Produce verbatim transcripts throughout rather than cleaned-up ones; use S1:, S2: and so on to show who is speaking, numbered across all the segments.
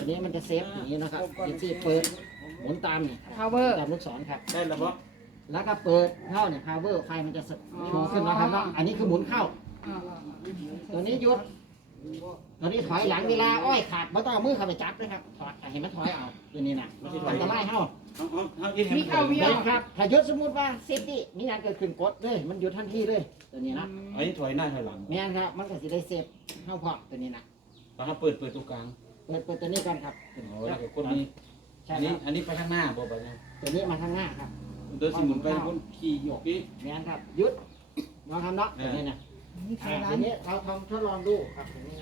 S1: นี้มันจะเซฟอย่างนี้นะครับที่เปิดหมุนตามนี่
S2: power
S1: ตามลูกศรครับ
S3: ได้แล้วบ่
S1: แล้วก็เปิดเข้าเนี่ย power ไฟมันจะโชว์ขึ้นนะครับเนาะอันนี้คือหมุนเข้า
S2: อ่า
S1: ตัวนี้หยุดตัวนี้ถอยหลังเวลาอ้อยขาดไม่ต้องเอามือเข้าไปจับนะครับถอยเห็นมันถอยเอาตัวนี้นะอันตรายเข้า
S3: เอาเอาเอาอีก
S2: มีเข้ามี
S1: เห็
S2: ออน ก
S1: ครับถ้าหยุดสมมติว่าเซฟตี้มีงานเกิดขึ้นกดเลยมันหยุดทันทีเลยตัวนี้นะ
S3: ไอ้ถอยหน้าถอยหลัง
S1: แม่นครับมันก็จะได้เซฟเข้าพอตัวนี้นะ
S3: แล้วถ้าเปิดเปิดตรงกลาง
S1: เปิดเปิดตัวนี้ก่อนครับ
S3: โอ้แล้วก็คนนี้
S1: ใช่
S3: อัน
S1: ค
S3: นี้
S1: รับ
S3: อันนี้ไปข้างหน้าบ่บ่เนี่ย
S1: ตัวนี้มาข้างหน้าครับ
S3: เดินสิหมุนไปคนขี่หยอกนี่
S1: แม่นครับหยุดลองทำเนาะตัวนี้นะ
S2: นี่
S1: อ่า
S2: ใครร้า
S1: ตัวน นี้เราทำทดลองดูครับตัวนี้นะ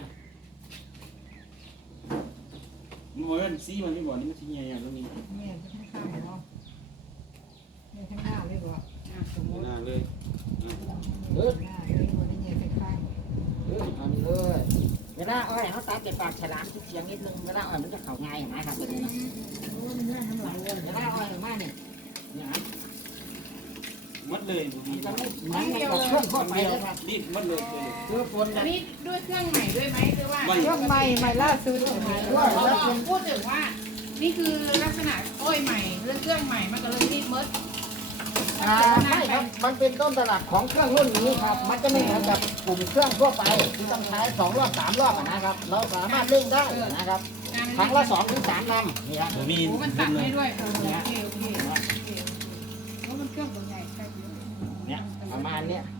S3: มันบอกว่าซีมันไม่บอกนี่มันชี้ใหญ่ๆตรงนี้
S2: เนี่ยข้างข้างเนาะเนี่ยข้างหน้าเลยบ่อ่ะสมมติ
S3: หน้าเลย
S1: หยุด
S2: หน้าเลยบ่ได้เนี่ยข้าง
S1: หยุดเอานี่เลยเวลาอ้อยเขาตัดเป็นปากฉลามทุกเสียงนิดนึงเวลาอ้อยมันจะเข่าง่ายเห็นไหมครับตัวนี้นะ
S2: ๆโอ้มันง่ายทั้งหลังเลย
S1: เวลาอ้อยมันมาเนี่ยเนี่ย
S3: มัดเลยดูดี
S1: จะไม่เหมือนกับเครื่องทั่วไปเลยครับ
S3: รีบมัดเลยเลย
S1: คือฝน
S4: อันนี้ด้วยเครื่องใหม่ด้วยไหมหรือว่า
S2: เครื่องใหม่ใหม่ล่าสุด
S4: อ๋อพูดถึงว่า นี่คือลักษณะอ้อยใหม่เรื่องเครื่องใหม่มันก็เลยรีดมด
S1: อ่าไม่ครับมันเป็นต้นตลาดของเครื่องรุ่นนี้ครับ มันจะไม่เหมือนกับกลุ่มเครื่องทั่วไปที่ต้องใช้สองรอบสามรอบนะครับ เราสามารถเร่งได้นะครับครั้งละสองถึงสามลำนี่ครับ
S3: มี
S4: โอ้มันตัดให้ด้วยโอเคโอเคโอเค
S2: เพราะมันเครื่องตัวใหญ่ใช่ไหม
S1: เนี่ยประมาณเนี้ย